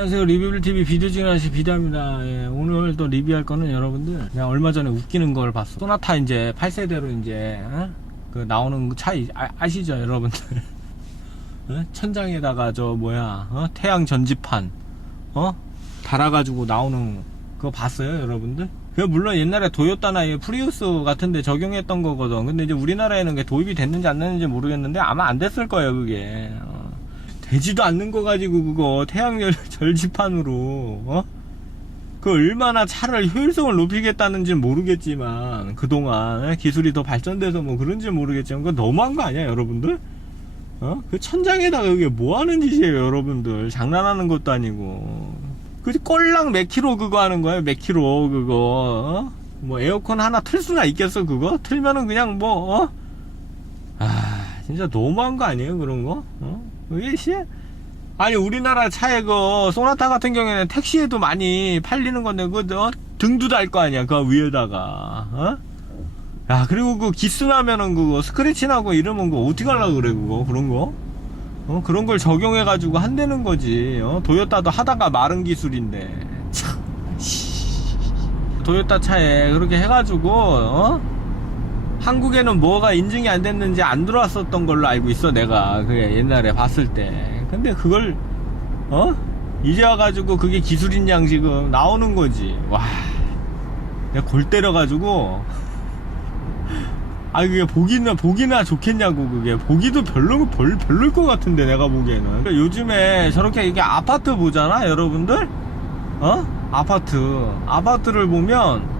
안녕하세요 리뷰빌TV 비디오 진행하시 비다입니다 예, 오늘 또 리뷰할 거는 여러분들 그냥 얼마 전에 웃기는 걸 봤어 소나타 이제 8세대로 이제 어? 그 나오는 그차 아, 시죠 여러분들 어? 천장에다가 저 뭐야 어? 태양 전지판 어? 달아가지고 나오는 그거 봤어요 여러분들 그 물론 옛날에 도요타나 이 프리우스 같은데 적용했던 거거든 근데 이제 우리나라에는 그게 도입이 됐는지 안 됐는지 모르겠는데 아마 안 됐을 거예요 그게 어. 되지도 않는 거 가지고 그거 태양열 절지판으로 어? 그 얼마나 차를 효율성을 높이겠다는지 는 모르겠지만 그동안 에? 기술이 더 발전돼서 뭐 그런지 모르겠지만 그거 너무한 거 아니야 여러분들? 어? 그 천장에다가 그게 뭐 하는 짓이에요 여러분들 장난하는 것도 아니고 그 꼴랑 몇 킬로 그거 하는 거예요 몇 킬로 그거 어? 뭐 에어컨 하나 틀 수나 있겠어 그거? 틀면은 그냥 뭐 어? 아 진짜 너무한 거 아니에요 그런 거? 어? 그게 씨 아니 우리나라 차에 그 소나타 같은 경우에는 택시에도 많이 팔리는 건데 그 어? 등도 달 거 아니야 그 위에다가 어? 야 그리고 그 기스 나면은 그거 스크래치 나고 이러면 그거 어떻게 하려고 그래 그거 그런 거 어? 그런 걸 적용해 가지고 한다는 거지 어? 도요타도 하다가 마른 기술인데 참 씨. 도요타 차에 그렇게 해가지고 어? 한국에는 뭐가 인증이 안 됐는지 안 들어왔었던 걸로 알고 있어 내가. 그게 옛날에 봤을 때. 근데 그걸 어? 이제 와가지고 그게 기술인 양 지금 나오는 거지. 와. 내가 골 때려가지고. 아 그게 보기나 보기나 좋겠냐고 그게. 보기도 별로 별 별로일 것 같은데 내가 보기에는. 요즘에 저렇게 이게 아파트 보잖아 여러분들? 어? 아파트. 아파트를 보면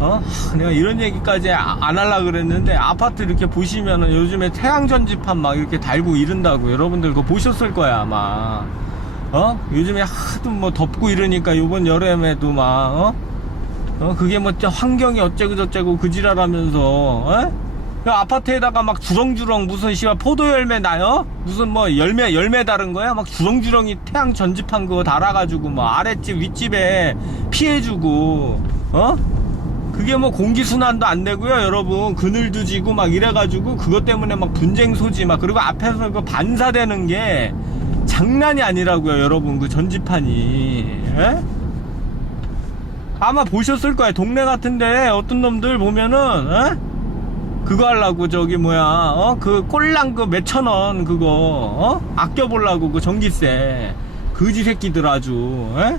어? 하, 내가 이런 얘기까지 아- 안 하려 그랬는데 아파트 이렇게 보시면은 요즘에 태양 전지판 막 이렇게 달고 이른다고 여러분들 그거 보셨을 거야 아마 어? 요즘에 하도 뭐 덥고 이러니까 요번 여름에도 막 어? 어 그게 뭐 환경이 어쩌고 저쩌고 그지랄하면서 어? 그 아파트에다가 막 주렁주렁 무슨 씨발 포도 열매 나요? 무슨 뭐 열매 열매 다른 거야? 막 주렁주렁이 태양 전지판 그거 달아가지고 뭐 아랫집 윗집에 피해주고 어? 그게 뭐 공기순환도 안 되고요, 여러분. 그늘도 지고 막 이래가지고 그것 때문에 막 분쟁 소지 막 그리고 앞에서 그 반사되는 게 장난이 아니라고요, 여러분. 그 전지판이. 예? 아마 보셨을 거예요. 동네 같은데 어떤 놈들 보면은 예? 그거 하려고 저기 뭐야 어? 그 꼴랑 그 몇천 원 그거 어? 아껴 보려고 그 전기세 그지 새끼들 아주 예?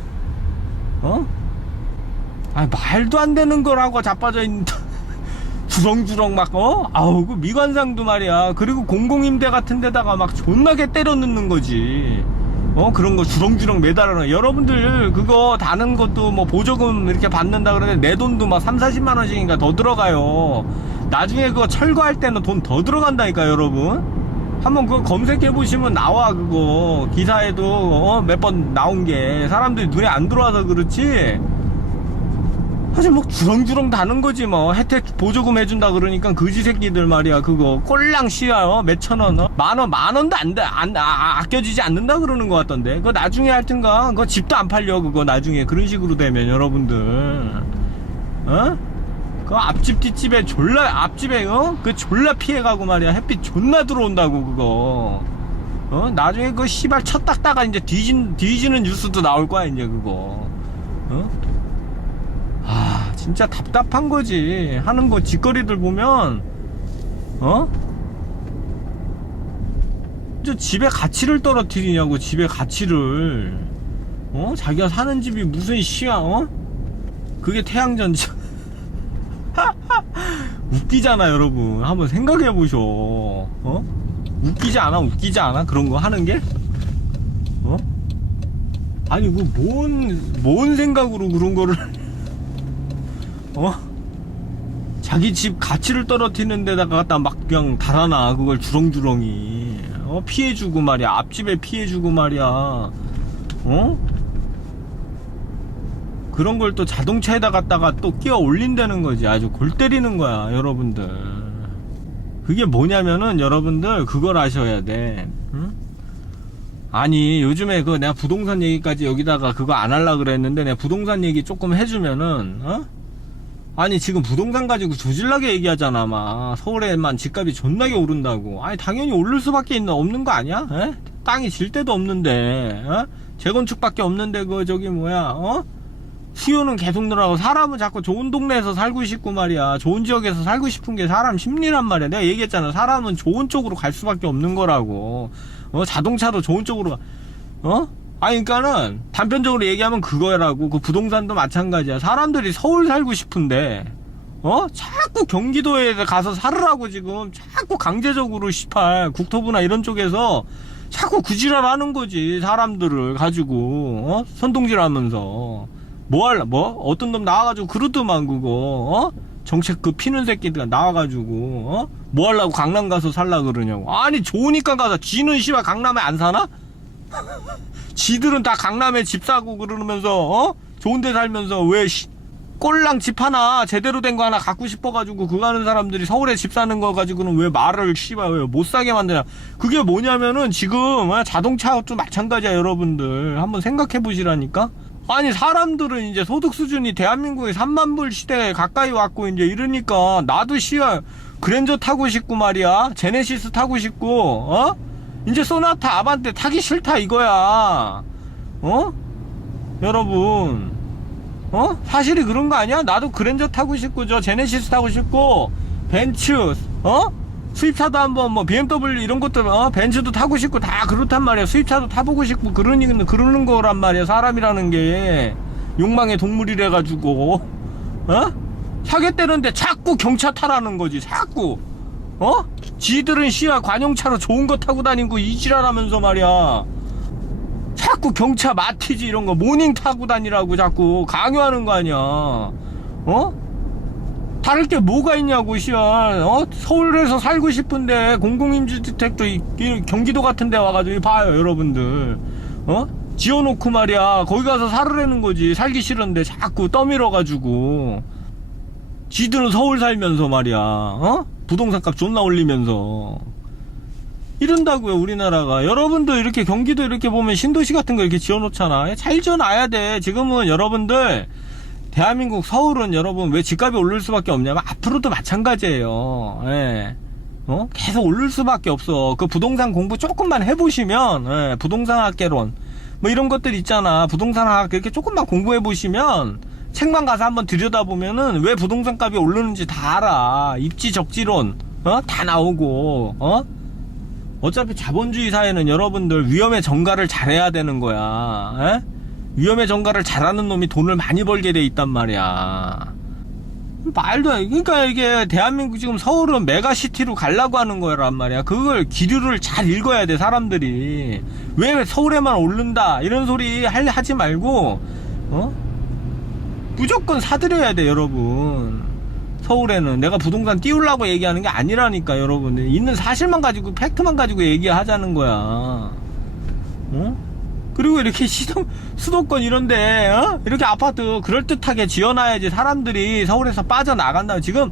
어? 아 말도 안 되는 거라고 자빠져 있는 주렁주렁 막 어? 아우 그 미관상도 말이야. 그리고 공공임대 같은 데다가 막 존나게 때려 넣는 거지. 어? 그런 거 주렁주렁 매달아놔 여러분들 그거 다는 것도 뭐 보조금 이렇게 받는다 그러는데 내 돈도 막 3, 40만 원씩인가 더 들어가요. 나중에 그거 철거할 때는 돈 더 들어간다니까 여러분. 한번 그거 검색해 보시면 나와 그거. 기사에도 어, 몇 번 나온 게. 사람들이 눈에 안 들어와서 그렇지 사실 뭐 주렁주렁 다는 거지 뭐 혜택 보조금 해준다 그러니까 그지 새끼들 말이야 그거 꼴랑 씨야 어? 몇천 원 어? 만원 만원도 안, 돼, 안 아, 아, 아껴지지 않는다 그러는 것 같던데 그거 나중에 할텐가 그거 집도 안 팔려 그거 나중에 그런 식으로 되면 여러분들 어? 그 앞집 뒷집에 졸라 앞집에 어? 그 졸라 피해가고 말이야 햇빛 존나 들어온다고 그거 어? 나중에 그 씨발 첫 닦다가 이제 뒤진, 뒤지는 뉴스도 나올 거야 이제 그거 어? 아 진짜 답답한 거지 하는 거 짓거리들 보면 어? 저 집에 가치를 떨어뜨리냐고 집에 가치를 어? 자기가 사는 집이 무슨 시야 어? 그게 태양전지 웃기잖아 여러분 한번 생각해 보셔 어? 웃기지 않아 웃기지 않아 그런 거 하는 게 어? 아니 그뭔뭔 생각으로 그런 거를 어? 자기 집 가치를 떨어뜨리는 데다가 갖다 막 그냥 달아놔 그걸 주렁주렁이 어 피해주고 말이야 앞집에 피해주고 말이야 어? 그런 걸 또 자동차에다 갖다가 또 끼워 올린다는 거지 아주 골 때리는 거야 여러분들 그게 뭐냐면은 여러분들 그걸 아셔야 돼 응? 아니 요즘에 그 내가 부동산 얘기까지 여기다가 그거 안 할라 그랬는데 내가 부동산 얘기 조금 해주면은 어? 아니 지금 부동산 가지고 조질나게 얘기하잖아 아마 서울에만 집값이 존나게 오른다고 아니 당연히 오를 수밖에 있는 없는 거 아니야? 에? 땅이 질 데도 없는데 어? 재건축밖에 없는데 그 저기 뭐야 어? 수요는 계속 늘어나고 사람은 자꾸 좋은 동네에서 살고 싶고 말이야 좋은 지역에서 살고 싶은 게 사람 심리란 말이야 내가 얘기했잖아 사람은 좋은 쪽으로 갈 수밖에 없는 거라고 어 자동차도 좋은 쪽으로 가 어? 아니 그러니까는 단편적으로 얘기하면 그거라고 그 부동산도 마찬가지야 사람들이 서울 살고 싶은데 어? 자꾸 경기도에 가서 살으라고 지금 자꾸 강제적으로 18 국토부나 이런 쪽에서 자꾸 구지랄 하는 거지 사람들을 가지고 어? 선동질 하면서 뭐뭐 어떤 놈 나와가지고 그러더만 그거 어? 정책 그 피는 새끼들 나와가지고 어? 뭐 하려고 강남 가서 살라 그러냐고 아니 좋으니까 가서 지는 씨발 강남에 안 사나? 지들은 다 강남에 집 사고 그러면서 어? 좋은 데 살면서 왜 씨, 꼴랑 집 하나 제대로 된 거 하나 갖고 싶어가지고 그거 하는 사람들이 서울에 집 사는 거 가지고는 왜 말을 씨발 왜 못 사게 만드냐. 그게 뭐냐면은 지금 어, 자동차도 마찬가지야 여러분들. 한번 생각해 보시라니까. 아니 사람들은 이제 소득 수준이 대한민국의 3만 불 시대에 가까이 왔고 이제 이러니까 나도 씨발 그랜저 타고 싶고 말이야. 제네시스 타고 싶고 어 이제 소나타 아반떼 타기 싫다 이거야 어 여러분 어? 사실이 그런 거 아니야? 나도 그랜저 타고 싶고 저 제네시스 타고 싶고 벤츠 어? 수입차도 한번 뭐 BMW 이런 것도 어? 벤츠도 타고 싶고 다 그렇단 말이야 수입차도 타보고 싶고 그러니 그러는 거란 말이야 사람이라는 게 욕망의 동물이래 가지고 어? 사겠다는데 자꾸 경차 타라는 거지 자꾸 어? 지들은 씨야 관용차로 좋은 거 타고 다니고 이지랄하면서 말이야 자꾸 경차 마티즈 이런 거 모닝 타고 다니라고 자꾸 강요하는 거 아니야 어? 다를 게 뭐가 있냐고 씨발 어? 서울에서 살고 싶은데 이 경기도 같은 데 와가지고 봐요 여러분들 어? 지어놓고 말이야 거기 가서 살으라는 거지 살기 싫은데 자꾸 떠밀어가지고 지들은 서울 살면서 말이야 어? 부동산 값 존나 올리면서. 이런다고요 우리나라가. 여러분들 이렇게 경기도 이렇게 보면 신도시 같은 거 이렇게 지어놓잖아. 잘 지어놔야 돼. 지금은 여러분들 대한민국 서울은 여러분 왜 집값이 오를 수밖에 없냐면 앞으로도 마찬가지예요. 예. 어? 계속 오를 수밖에 없어. 그 부동산 공부 조금만 해보시면 예, 부동산 학개론 뭐 이런 것들 있잖아. 부동산 학 이렇게 조금만 공부해 보시면 책만 가서 한번 들여다보면은 왜 부동산 값이 오르는지 다 알아 입지 적지론 어? 다 나오고 어? 어차피 자본주의 사회는 여러분들 위험의 전가를 잘해야 되는 거야. 에? 위험의 전가를 잘하는 놈이 돈을 많이 벌게 돼 있단 말이야. 말도 안, 그러니까 이게 대한민국 지금 서울은 메가시티로 가려고 하는 거란 말이야. 그걸 기류를 잘 읽어야 돼, 사람들이. 왜 서울에만 오른다, 이런 소리 할- 하지 말고, 어? 무조건 사들여야 돼, 여러분. 서울에는 내가 부동산 띄우려고 얘기하는 게 아니라니까 여러분 있는 사실만 가지고 팩트만 가지고 얘기하자는 거야 어? 그리고 이렇게 시도, 수도권 이런데 어? 이렇게 아파트 그럴듯하게 지어놔야지 사람들이 서울에서 빠져나간다 지금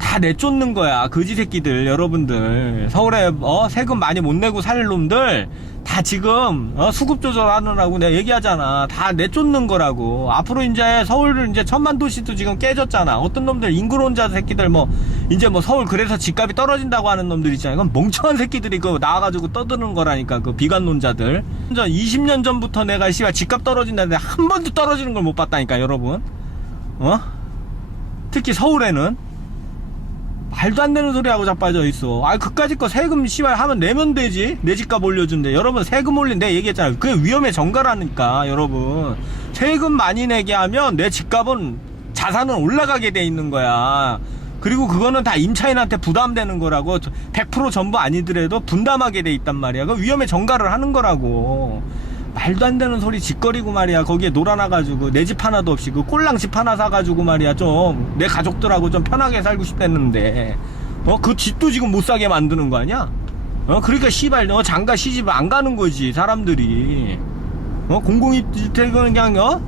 다 내쫓는 거야 거지 새끼들 여러분들. 서울에 어, 세금 많이 못 내고 살 놈들 다 지금 어, 수급 조절하느라고 내가 얘기하잖아. 다 내쫓는 거라고. 앞으로 이제 서울을 이제 천만 도시도 지금 깨졌잖아. 어떤 놈들 인구론자 새끼들 뭐 이제 뭐 서울 그래서 집값이 떨어진다고 하는 놈들 있잖아. 이건 멍청한 새끼들이 그 나와가지고 떠드는 거라니까 그 비관론자들. 20년 전부터 내가 씨발 집값 떨어진다는데 한 번도 떨어지는 걸 못 봤다니까 여러분. 어? 특히 서울에는 말도 안 되는 소리 하고 자빠져 있어. 아, 그까짓 거 세금 씨발 하면 내면 되지. 내 집값 올려준대. 여러분 세금 올린 내 얘기했잖아요. 그게 위험에 전가라니까, 여러분. 세금 많이 내게 하면 내 집값은 자산은 올라가게 돼 있는 거야. 그리고 그거는 다 임차인한테 부담되는 거라고 100% 전부 아니더라도 분담하게 돼 있단 말이야. 그 위험에 전가를 하는 거라고. 말도 안 되는 소리 짓거리고 말이야. 거기에 놀아나가지고 내 집 하나도 없이 그 꼴랑 집 하나 사가지고 말이야. 좀 내 가족들하고 좀 편하게 살고 싶댔는데 어 그 집도 지금 못 사게 만드는 거 아니야? 어 그러니까 씨발 너 장가 시집 안 가는 거지 사람들이 어 공공주택은 그냥 어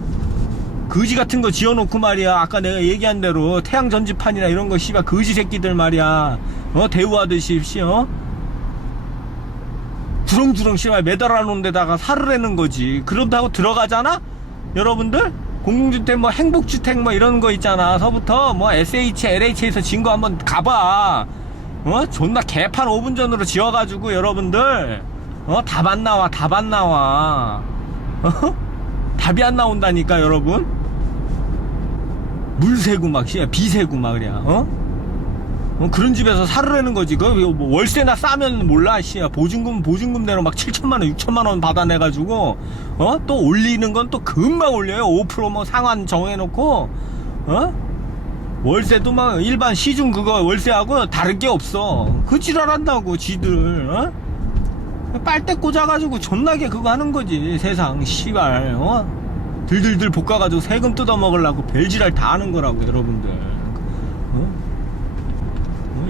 거지 같은 거 지어놓고 말이야. 아까 내가 얘기한 대로 태양 전지판이나 이런 거 씨발 거지 새끼들 말이야. 어 대우하듯이 씨 어. 주렁주렁 씨발 매달아 놓은 데다가 살으라는 거지. 그런다고 들어가잖아? 여러분들? 공공주택 뭐 행복주택 뭐 이런 거 있잖아. 서부터 뭐 SH, LH에서 진 거 한번 가봐. 어? 존나 개판 5분 전으로 지어가지고 여러분들. 어? 답 안 나와, 답 안 나와. 어? 답이 안 나온다니까, 여러분? 물 새고 막, 씨야, 비 새고 막, 그래, 어? 어, 그런 집에서 살으라는 거지. 그, 뭐 월세나 싸면 몰라, 씨야. 보증금, 보증금대로 막 7천만 원, 6천만 원 받아내 가지고, 어? 또 올리는 건 또 금방 올려요. 5%뭐 상환 정해 놓고, 어? 월세도 막 일반 시중 그거 월세하고 다른 게 없어. 그 지랄한다고, 지들, 어? 빨대 꽂아가지고 존나게 그거 하는 거지 세상 씨발 어? 들들들 볶아가지고 세금 뜯어먹으려고 별지랄 다 하는 거라고 여러분들?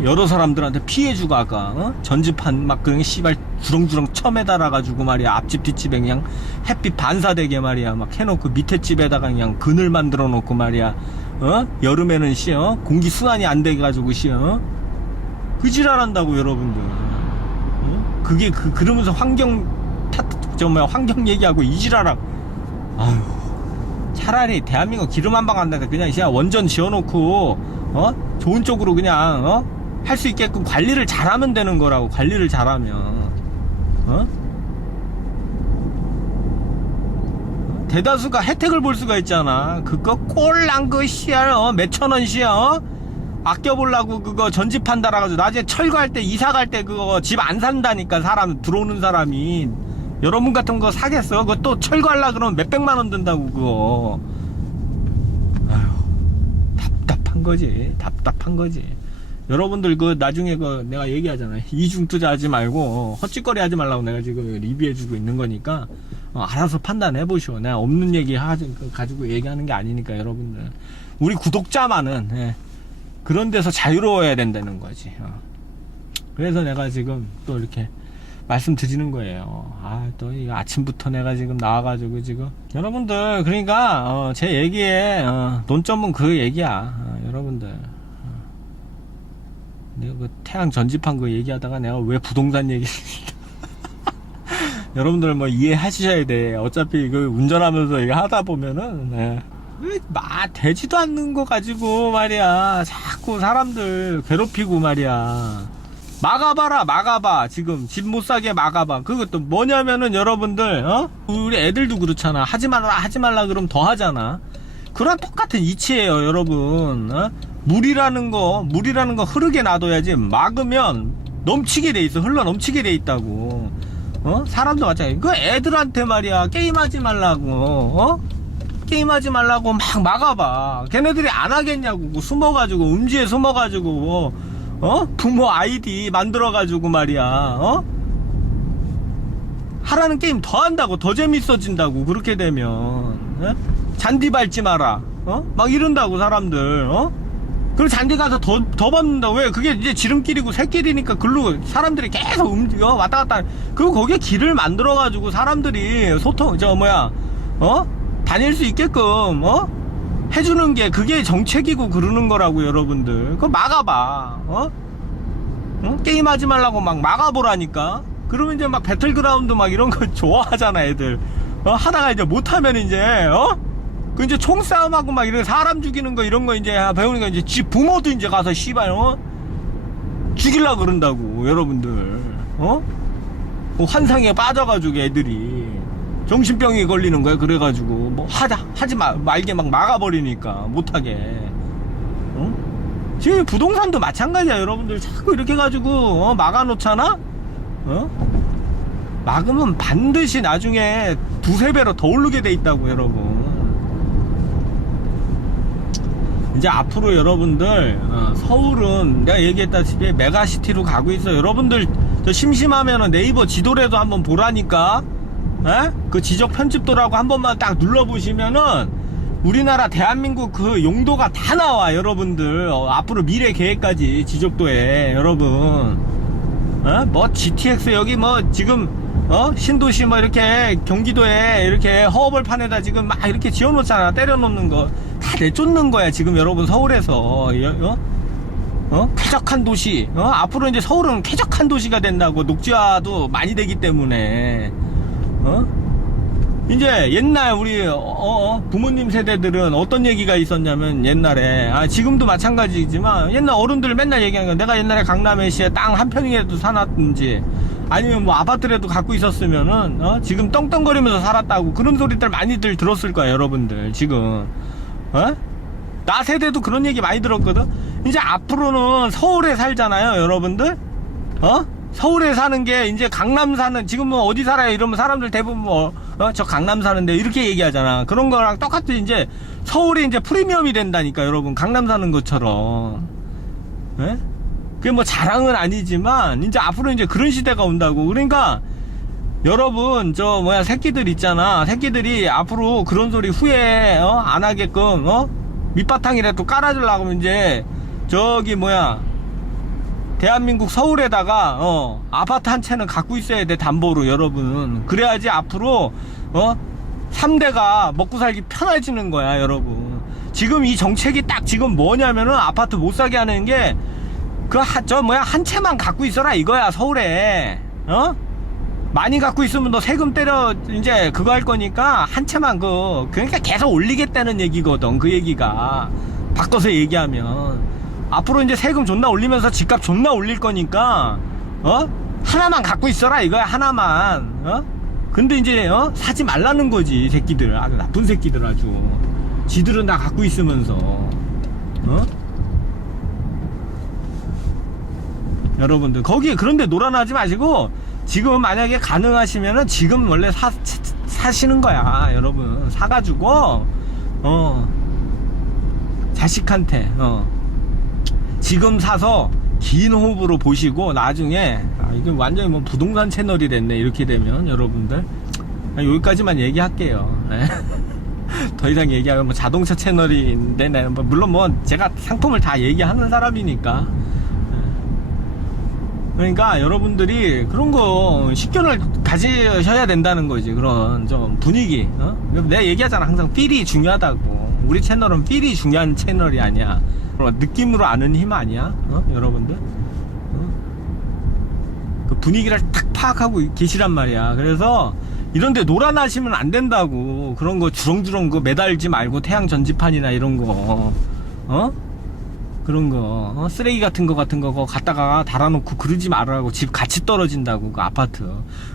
여러 사람들한테 피해주고 아까 어? 전지판 막 그냥 씨발 주렁주렁 처매 달아가지고 말이야 앞집 뒷집에 그냥 햇빛 반사되게 말이야 막 해놓고 밑에 집에다가 그냥 그늘 만들어 놓고 말이야 어? 여름에는 씨 어? 공기 순환이 안 돼가지고 씨 어? 그 지랄한다고 여러분들 어? 그게 그 그러면서 환경 탓저 뭐야 환경 얘기하고 이지랄하고 아유 차라리 대한민국 기름 한방안 나서 그냥 그냥 원전 지어놓고 어 좋은 쪽으로 그냥 어 할 수 있게끔 관리를 잘하면 되는 거라고 관리를 잘하면. 어? 대다수가 혜택을 볼 수가 있잖아. 그거 꼴랑 그 씨알 어? 몇천 원씩이야 어? 아껴보려고 그거 전지판 달아가지고 나중에 철거할 때 이사 갈 때 그거 집 안 산다니까 사람 들어오는 사람이. 여러분 같은 거 사겠어? 그거 또 철거하려 그러면 몇백만 원 든다고 그거. 아휴 답답한 거지. 답답한 거지 여러분들 그 나중에 그 내가 얘기하잖아 이중 투자하지 말고 헛짓거리 하지 말라고 내가 지금 리뷰해주고 있는 거니까 어, 알아서 판단해 보시오 내가 없는 얘기 하지 가지고 얘기하는 게 아니니까 여러분들 우리 구독자만은 예. 그런 데서 자유로워야 된다는 거지. 어. 그래서 내가 지금 또 이렇게 말씀드리는 거예요. 아, 또 이거 아침부터 내가 지금 나와가지고 지금. 여러분들, 그러니까, 어, 제 얘기에, 어, 논점은 그 얘기야. 어, 여러분들. 어. 내가 그 태양 전지판 그 얘기하다가 내가 왜 부동산 얘기 여러분들 뭐 이해하셔야 돼. 어차피 그 운전하면서 이거 하다 보면은, 네. 마 되지도 않는 거 가지고 말이야 자꾸 사람들 괴롭히고 말이야 막아봐라 막아봐 지금 집 못 사게 막아봐 그것도 뭐냐면은 여러분들 어 우리 애들도 그렇잖아 하지 말라 하지 말라 그러면 더 하잖아 그런 똑같은 이치예요 여러분 어? 물이라는 거 물이라는 거 흐르게 놔둬야지 막으면 넘치게 돼 있어. 흘러 넘치게 돼 있다고. 어? 사람도 마찬가지. 그 애들한테 말이야. 게임하지 말라고. 어? 게임하지 말라고 막 막아봐. 걔네들이 안 하겠냐고. 숨어가지고 음지에 숨어가지고 어? 부모 아이디 만들어가지고 말이야. 어? 하라는 게임 더 한다고. 더 재밌어진다고. 그렇게 되면. 어? 잔디 밟지 마라. 어 막 이런다고 사람들. 어 그리고 잔디 가서 더, 더 밟는다. 왜? 그게 이제 지름길이고 새길이니까 글로 사람들이 계속 움직여. 왔다 갔다. 그리고 거기에 길을 만들어가지고 사람들이 소통, 저 뭐야, 어? 다닐 수 있게끔 어 해주는 게 그게 정책이고 그러는 거라고 여러분들 그거 막아봐 어? 어? 게임하지 말라고 막 막아보라니까 그러면 이제 막 배틀그라운드 막 이런 거 좋아하잖아 애들 어? 하다가 이제 못하면 이제 어? 그 이제 총싸움하고 막 이런 사람 죽이는 거 이런 거 이제 배우니까 이제 지 부모도 이제 가서 씨발 어? 죽일라 그런다고 여러분들 어? 뭐 환상에 빠져가지고 애들이 정신병이 걸리는 거야 그래가지고 뭐 하자 하지 마 말게 막 막아버리니까 못하게 어? 지금 부동산도 마찬가지야 여러분들 자꾸 이렇게 해가지고 어? 막아놓잖아 어? 막으면 반드시 나중에 두세 배로 더 오르게 돼 있다고 여러분 이제 앞으로 여러분들 어, 서울은 내가 얘기했다시피 메가시티로 가고 있어 여러분들 저 심심하면 네이버 지도라도 한번 보라니까 에? 그 지적 편집도라고 한 번만 딱 눌러보시면은 우리나라 대한민국 그 용도가 다 나와 여러분들 어, 앞으로 미래 계획까지 지적도에 여러분 어? 뭐 GTX 여기 뭐 지금 어? 신도시 뭐 이렇게 경기도에 이렇게 허허벌판에다 지금 막 이렇게 지어놓잖아. 때려놓는 거. 다 내쫓는 거야 지금 여러분 서울에서. 어? 어? 쾌적한 도시. 어? 앞으로 이제 서울은 쾌적한 도시가 된다고 녹지화도 많이 되기 때문에. 어? 이제 옛날 우리 어, 어, 부모님 세대들은 어떤 얘기가 있었냐면 옛날에. 아 지금도 마찬가지지만 옛날 어른들 맨날 얘기하는 거. 내가 옛날에 강남에 시에 땅 한 평이라도 사놨든지 아니면 뭐 아파트라도 갖고 있었으면은 어? 지금 떵떵거리면서 살았다고 그런 소리들 많이들 들었을 거야 여러분들 지금 어? 나 세대도 그런 얘기 많이 들었거든 이제 앞으로는 서울에 살잖아요 여러분들 어? 서울에 사는 게 이제 강남 사는 지금 뭐 어디 살아요 이러면 사람들 대부분 뭐 어? 저 강남 사는데 이렇게 얘기하잖아 그런 거랑 똑같이 이제 서울이 이제 프리미엄이 된다니까 여러분 강남 사는 것처럼 예? 그게 뭐 자랑은 아니지만 이제 앞으로 이제 그런 시대가 온다고. 그러니까 여러분 저 뭐야 새끼들 있잖아. 새끼들이 앞으로 그런 소리 후에 어? 안 하게끔 어? 밑바탕이라도 깔아주려고 하면 이제 저기 뭐야 대한민국 서울에다가 어 아파트 한 채는 갖고 있어야 돼 담보로 여러분 그래야지 앞으로 어? 3대가 먹고 살기 편해지는 거야 여러분. 지금 이 정책이 딱 지금 뭐냐면은 아파트 못 사게 하는 게 그저 뭐야 한 채만 갖고 있어라 이거야 서울에. 어? 많이 갖고 있으면 너 세금 때려 이제 그거 할 거니까 한 채만 그 그러니까 계속 올리겠다는 얘기거든 그 얘기가. 바꿔서 얘기하면. 앞으로 이제 세금 존나 올리면서 집값 존나 올릴 거니까 어? 하나만 갖고 있어라 이거야 하나만. 어? 근데 이제 어? 사지 말라는 거지 새끼들. 아주 나쁜 새끼들 아주. 지들은 다 갖고 있으면서. 어 여러분들. 거기 그런데 놀아나지 마시고 지금 만약에 가능하시면은 지금 원래 사, 사시는 거야. 여러분. 사가지고 어. 자식한테 어. 지금 사서 긴 호흡으로 보시고 나중에 아, 이게 완전히 뭐 부동산 채널이 됐네. 이렇게 되면 여러분들. 아, 여기까지만 얘기할게요. 예. 더 이상 얘기하면 뭐 자동차 채널인데 네, 뭐 물론 뭐 제가 상품을 다 얘기하는 사람이니까 그러니까 여러분들이 그런 거 식견을 가지셔야 된다는 거지 그런 좀 분위기 어? 내가 얘기하잖아 항상 필이 중요하다고 우리 채널은 필이 중요한 채널이 아니야 어, 느낌으로 아는 힘 아니야 어? 여러분들 어? 그 분위기를 딱 파악하고 계시란 말이야 그래서 이런데 놀아나시면 안 된다고 그런 거 주렁주렁 그 매달지 말고 태양 전지판이나 이런 거 어? 그런 거 어? 쓰레기 같은 거 같은 거 갖다가 달아놓고 그러지 말라고 집 같이 떨어진다고 그 아파트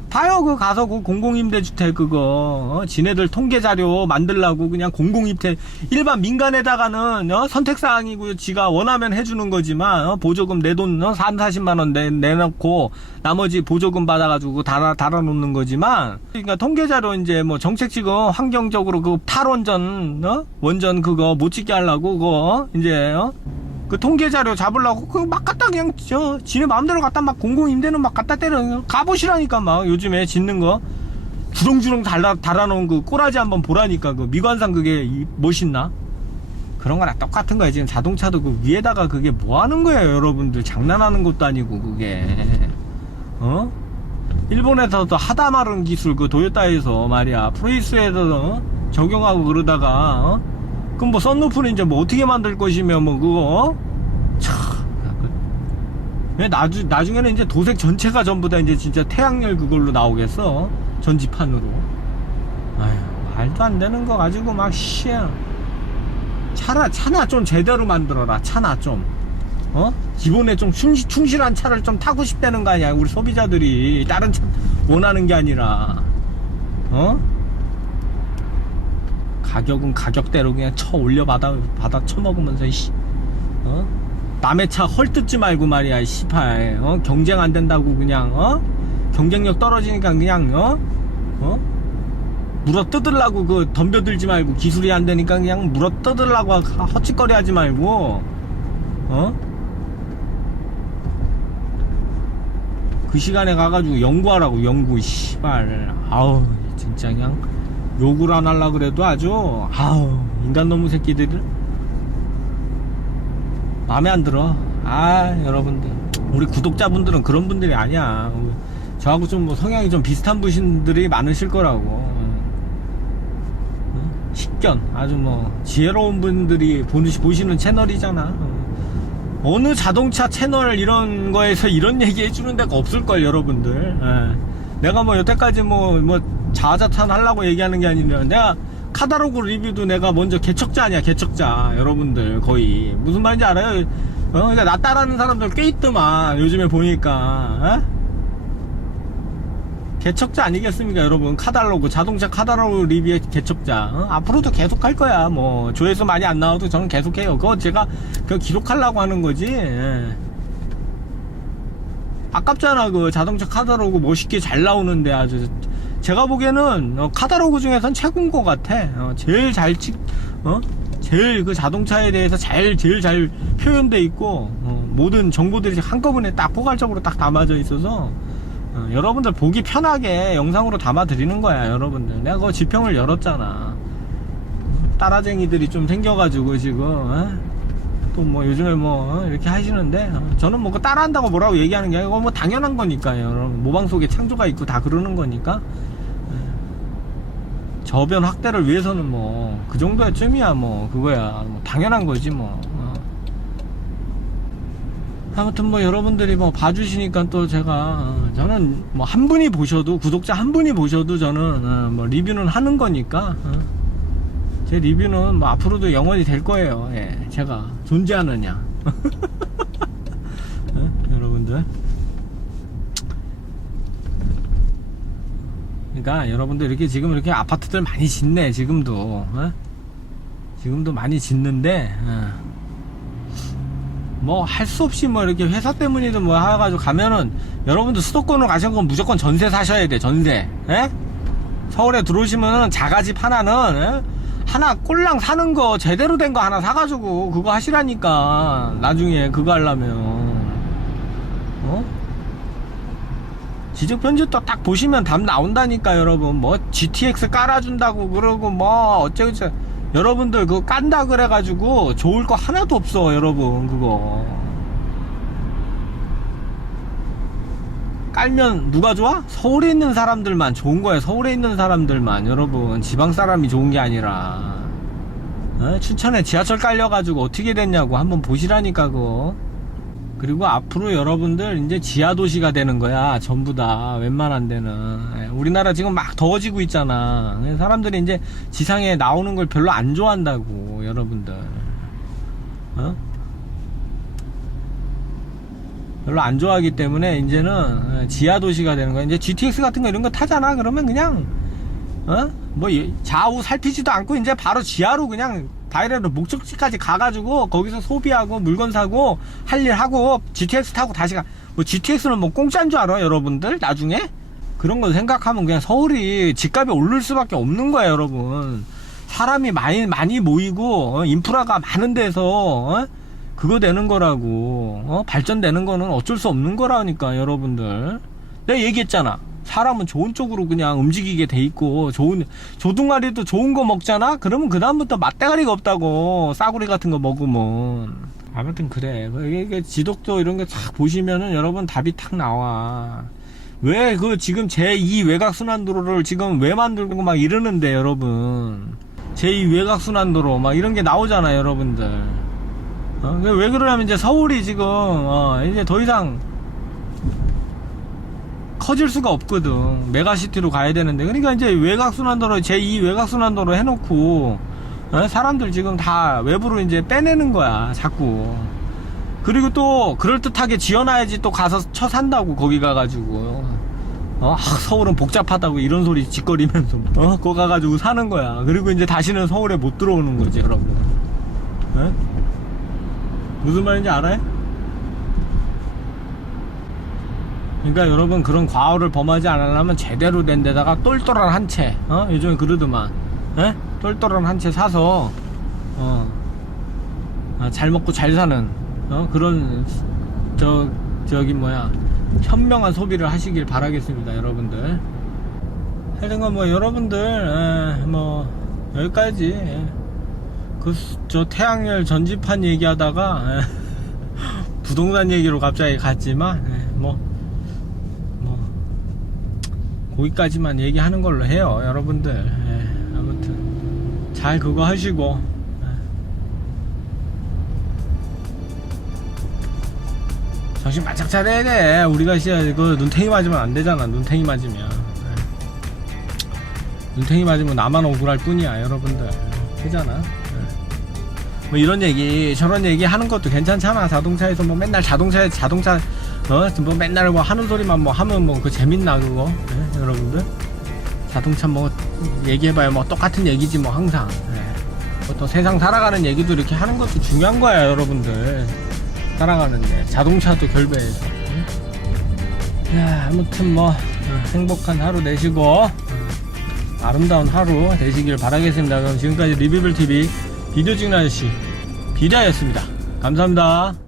봐요 그 가서 그 공공임대주택 그거 어? 지네들 통계 자료 만들라고 그냥 공공임대 일반 민간에다가는 어? 선택사항이고 지가 원하면 해주는 거지만 어? 보조금 내돈 어? 3, 40만 원 내, 내놓고 나머지 보조금 받아가지고 달아 달아놓는 거지만 그러니까 통계 자료 이제 뭐 정책 지금 환경적으로 그 탈원전 어? 원전 그거 못 짓게 하려고 그거 어? 이제 어? 그 통계 자료 잡으려고 그 막 갖다 그냥 저 지네 마음대로 갖다 막 공공 임대는 막 갖다 때려 가보시라니까 막 요즘에 짓는 거 주렁주렁 달아 달아놓은 그 꼬라지 한번 보라니까 그 미관상 그게 이- 멋있나? 그런 거랑 똑같은 거야 지금 자동차도 그 위에다가 그게 뭐 하는 거예요 여러분들 장난하는 것도 아니고 그게 어? 일본에서도 하다 마른 기술 그 도요타에서 말이야 프로이스에서 어? 적용하고 그러다가 어? 그럼 뭐 썬루프는 이제 뭐 어떻게 만들 것이며 뭐 그거 어? 참왜 나주, 나중에는 이제 도색 전체가 전부 다 이제 진짜 태양열 그걸로 나오겠어? 전지판으로. 아휴 말도 안 되는 거 가지고 막 씨야 차라 차나 좀 제대로 만들어라. 차나 좀. 어? 기본에 좀 충실, 충실한 차를 좀 타고 싶다는 거 아니야 우리 소비자들이. 다른 차 원하는 게 아니라. 어? 가격은 가격대로 그냥 쳐 올려 받아 받아 쳐먹으면서 이씨 어? 남의 차 헐뜯지 말고 말이야 씨발 어? 경쟁 안 된다고 그냥 어? 경쟁력 떨어지니까 그냥 어? 어? 물어 뜯으려고 그 덤벼들지 말고 기술이 안 되니까 그냥 물어 뜯으려고 하- 헛짓거리 하지 말고 어? 그 시간에 가가지고 연구하라고 연구 씨발 아우 진짜 그냥 욕을 안 하려 그래도 아주 아우 인간 놈의 새끼들 마음에 안 들어. 아 여러분들. 우리 구독자분들은 그런 분들이 아니야. 저하고 좀 뭐 성향이 좀 비슷한 분들이 많으실 거라고. 어? 식견. 아주 뭐 지혜로운 분들이 보시, 보시는 채널이잖아. 어. 어느 자동차 채널 이런 거에서 이런 얘기 해주는 데가 없을걸 여러분들. 예. 내가 뭐 여태까지 뭐뭐 자자탄 하려고 얘기하는 게 아니라 내가 카다로그 리뷰도 내가 먼저 개척자 아니야 개척자. 여러분들 거의. 무슨 말인지 알아요? 어? 그러니까 나 따라하는 사람들 꽤 있더만 요즘에 보니까. 어? 개척자 아니겠습니까 여러분? 카달로그 자동차 카달로그 리뷰의 개척자. 어? 앞으로도 계속 할 거야 뭐. 조회수 많이 안 나와도 저는 계속 해요. 그거 제가 그 기록하려고 하는 거지. 예. 아깝잖아 그 자동차 카달로그 멋있게 잘 나오는데 아주 제가 보기에는 어, 카달로그 중에선 최고인 것 같아 어, 제일 잘 찍, 어? 제일 그 자동차에 대해서 잘 제일 잘 표현돼 있고 어, 모든 정보들이 한꺼번에 딱 포괄적으로 딱 담아져 있어서 어, 여러분들 보기 편하게 영상으로 담아 드리는 거야 여러분들 내가 그 지평을 열었잖아 따라쟁이들이 좀 생겨가지고 지금 어? 또 뭐 요즘에 뭐 어, 이렇게 하시는데 어, 저는 뭐그 따라한다고 뭐라고 얘기하는 게 아니고 뭐 당연한 거니까요 여러분. 모방 속에 창조가 있고 다 그러는 거니까. 예. 저변 확대를 위해서는 뭐 그 정도야 쯤이야 뭐. 그거야. 뭐 당연한 거지 뭐. 어. 아무튼 뭐 여러분들이 뭐 봐주시니까 또 제가 어, 저는 뭐 한 분이 보셔도 구독자 한 분이 보셔도 저는 어, 뭐 리뷰는 하는 거니까 어. 제 리뷰는 뭐 앞으로도 영원히 될 거예요 예, 제가 존재하느냐 어? 여러분들 그러니까 여러분들 이렇게 지금 이렇게 아파트들 많이 짓네 지금도 어? 지금도 많이 짓는데 어. 뭐할 수 없이 뭐 이렇게 회사 때문이든 뭐 해가지고 가면은 여러분들 수도권으로 가신 건 무조건 전세 사셔야 돼 전세 예? 서울에 들어오시면은 자가집 하나는 예? 하나 꼴랑 사는 거 제대로 된 거 하나 사가지고 그거 하시라니까. 나중에 그거 하려면. 어? 지적 편집도 딱 보시면 답 나온다니까 여러분. 뭐 GTX 깔아준다고 그러고 뭐 어쩌고저쩌고. 여러분들 그거 깐다 그래가지고 좋을 거 하나도 없어 여러분 그거 깔면 누가 좋아? 서울에 있는 사람들만 좋은 거예요 서울에 있는 사람들만. 여러분 지방 사람이 좋은 게 아니라. 어? 춘천에 지하철 깔려가지고 어떻게 됐냐고 한번 보시라니까 그거. 그리고 앞으로 여러분들 이제 지하 도시가 되는 거야 전부 다. 웬만한 데는. 예, 우리나라 지금 막 더워지고 있잖아. 사람들이 이제 지상에 나오는 걸 별로 안 좋아한다고 여러분들. 어? 별로 안 좋아하기 때문에 이제는 예, 지하 도시가 되는 거야 이제 GTX 같은 거 이런 거 타잖아 그러면 그냥 어? 뭐 예- 좌우 살피지도 않고 이제 바로 지하로 그냥 다이렉트로 목적지까지 가가지고 거기서 소비하고 물건 사고 할 일 하고 GTX 타고 다시 가. 뭐 GTX는 뭐 공짜인 줄 알아 여러분들 나중에 그런 거 생각하면 그냥 서울이 집값이 오를 수밖에 없는 거야 여러분. 사람이 많이 많이 모이고 어, 인프라가 많은 데서 어? 그거 되는 거라고 어? 발전되는 거는 어쩔 수 없는 거라니까 여러분들. 내가 얘기했잖아. 사람은 좋은 쪽으로 그냥 움직이게 돼 있고 좋은 조둥아리도 좋은 거 먹잖아. 그러면 그 다음부터 맛대가리가 없다고 싸구리 같은 거 먹으면. 아무튼 그래. 이게, 지독도 이런 거쫙 보시면은 여러분 답이 탁 나와. 왜 그 지금 제2 외곽순환도로를 지금 왜 만들고 막 이러는데 여러분. 제2 외곽순환도로 막 이런 게 나오잖아 여러분들. 어? 왜 그러냐면 이제 서울이 지금 어, 이제 더 이상 커질 수가 없거든. 메가시티로 가야 되는데. 그러니까 이제 외곽순환도로, 제2 외곽순환도로 해놓고, 어? 사람들 지금 다 외부로 이제 빼내는 거야, 자꾸. 그리고 또, 그럴듯하게 지어놔야지 또 가서 쳐 산다고, 거기 가가지고. 어, 아, 서울은 복잡하다고 이런 소리 짓거리면서, 어, 그거 가가지고 사는 거야. 그리고 이제 다시는 서울에 못 들어오는 거지, 여러분. 어? 무슨 말인지 알아요? 그러니까 여러분 그런 과오를 범하지 않으려면 제대로 된 데다가 똘똘한 한 채, 어? 요즘에 그러더만, 에? 똘똘한 한 채 사서, 어, 아, 잘 먹고 잘 사는, 어? 그런, 저, 저기 뭐야, 현명한 소비를 하시길 바라겠습니다, 여러분들. 하여튼간 뭐 여러분들, 에, 뭐, 여기까지, 예. 그, 저 태양열 전지판 얘기하다가, 에, 부동산 얘기로 갑자기 갔지만, 에, 뭐, 뭐 거기까지만 얘기하는 걸로 해요 여러분들 예, 아무튼 잘 그거 하시고 예. 정신 바짝 차려야 돼 우리가 진짜 그 눈탱이 맞으면 안 되잖아 눈탱이 맞으면 예. 눈탱이 맞으면 나만 억울할 뿐이야 여러분들 되잖아 예. 뭐 이런 얘기 저런 얘기 하는 것도 괜찮잖아. 자동차에서 뭐 맨날 자동차에 자동차 어, 뭐 맨날 뭐 하는 소리만 뭐 하면 뭐 그 재밌나 그거? 예, 여러분들? 자동차 뭐 얘기해봐야 뭐 똑같은 얘기지 뭐 항상. 예. 뭐또 세상 살아가는 얘기도 이렇게 하는 것도 중요한 거야 여러분들. 살아가는데. 자동차도 결배해서. 응? 야 아무튼 뭐 어, 행복한 하루 되시고 어, 아름다운 하루 되시길 바라겠습니다. 그럼 지금까지 리뷰블TV 비디오 찍는 아저씨 비다였습니다. 감사합니다